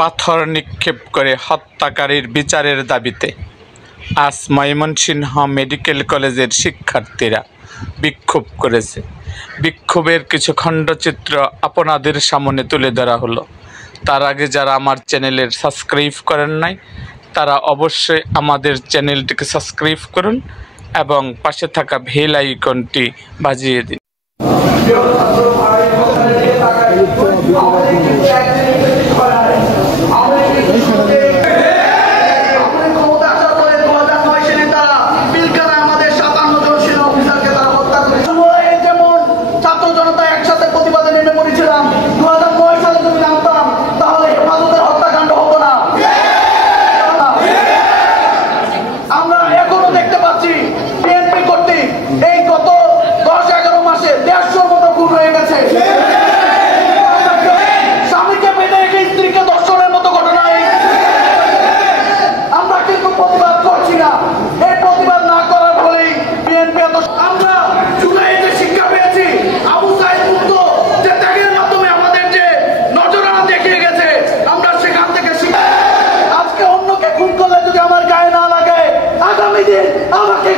পাথর নিক্ষেপ করে হত্যাকারীর বিচারের দাবিতে আজ ময়মনসিংহ মেডিকেল কলেজের শিক্ষার্থীরা বিক্ষোভ করেছে। বিক্ষোভের কিছু খণ্ডচিত্র আপনাদের সামনে তুলে ধরা হলো। তার আগে যারা আমার চ্যানেলের সাবস্ক্রাইব করেন নাই তারা অবশ্যই আমাদের চ্যানেলটিকে সাবস্ক্রাইব করুন এবং পাশে থাকা বেল আইকনটি বাজিয়ে দিন। আমাকে